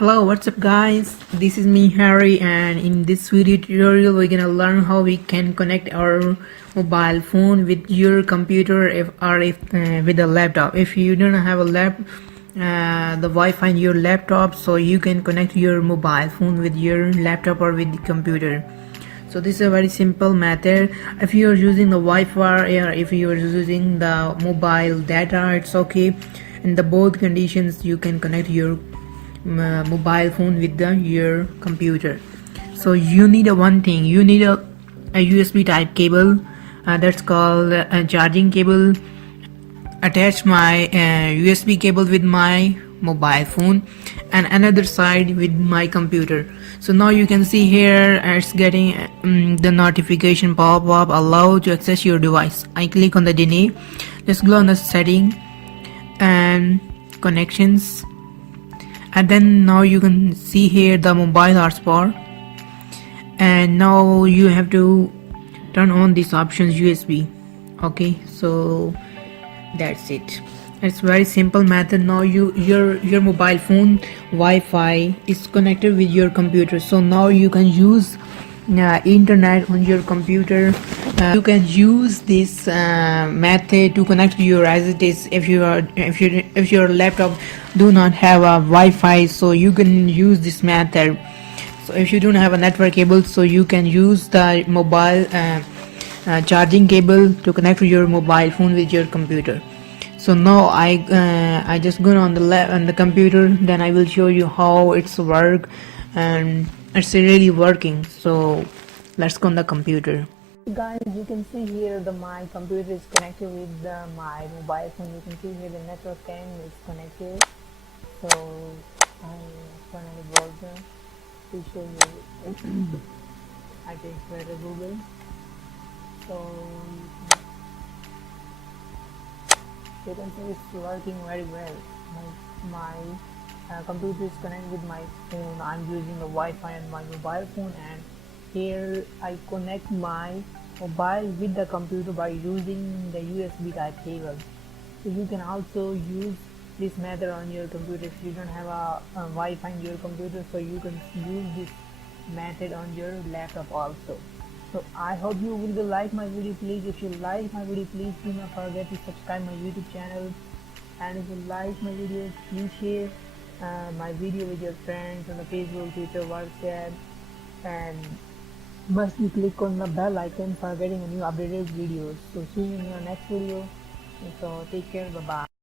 Hello, what's up guys? This is me Harry, and in this video tutorial we're gonna learn how we can connect our mobile phone with your computer with a laptop. If you don't have a the Wi-Fi in your laptop, so you can connect your mobile phone with your laptop or with the computer. So this is a very simple method. If you are using the Wi-Fi or if you are using the mobile data, it's okay. In the both conditions you can connect your mobile phone with your computer. So you need one thing. You need a USB type cable, that's called a charging cable. Attach my USB cable with my mobile phone and another side with my computer. So now you can see here it's getting the notification pop up, allow to access your device. I click on the deny. Just go on the setting and connections, and then now you can see here the mobile hotspot, and now you have to turn on these options USB. Okay, so that's it. It's very simple method. Now your mobile phone Wi-Fi is connected with your computer, so now you can use internet on your computer. You can use this method to connect to your as it is. If your laptop do not have a Wi-Fi, so you can use this method. So if you don't have a network cable, so you can use the mobile charging cable to connect to your mobile phone with your computer. So now I just go on the computer, then I will show you how it's work, and it's really working. So let's go on the computer. Guys, you can see here my computer is connected with my mobile phone. You can see here the network cam is connected. So I turn on the browser to show you. I take better Google. So you can see it's working very well. My computer is connected with my phone. I'm using the Wi-Fi on my mobile phone, and here I connect my mobile with the computer by using the USB type cable. So you can also use this method on your computer if you don't have a Wi-Fi in your computer, so you can use this method on your laptop also. So I hope you will like my video. Please, if you like my video, please do not forget to subscribe my YouTube channel, and if you like my video, please share my video with your friends on the Facebook, Twitter, WhatsApp, and must you click on the bell icon for getting a new updated videos. So see you in your next video. So take care, bye bye.